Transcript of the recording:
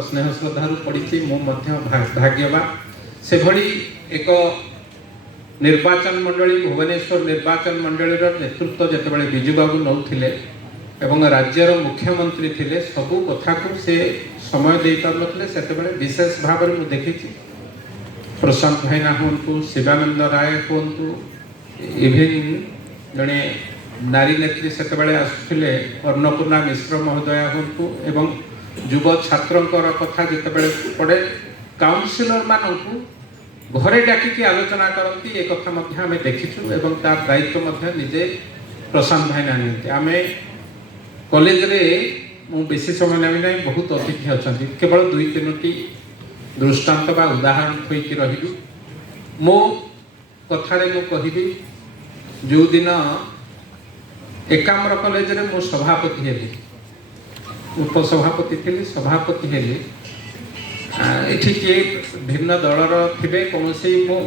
स्नेह श्रद्धार पड़ी मु भाग्यवान से भली एक निर्वाचन मंडली भुवनेश्वर निर्वाचन मंडली नेतृत्व जितेबाला बिजुबाबू नौथिले एवं राज्यर मुख्यमंत्री थिले सबू कथा को से समय दे पारे से विशेष भाव में देखी प्रशांत भाईना हूँ शिवानंद राय हूँ इवेन जड़े नारी नेत्री से आसुले अन्नपूर्णा मिश्र महोदया हूँ एवं युव छात्रों कथा जिते पड़े काउनसिलर मानू घरे डाकिकी आलोचना करती एक कथा आम देखीचु एवं तार दायित्व निजे प्रशांत भाईना नियंती आम कॉलेज रे मु बेसी समय नेबी ना बहुत अतिथि अच्छा केवल 2-3टी दृष्टांत बा उदाहरण थोकी रही मो कथारे मु कहिबी जो दिन एकाम्र कॉलेज रे मो सभापति हेली उपसभापति थी सभापति हेली एठी किए भिन्न दलर थे कौन मो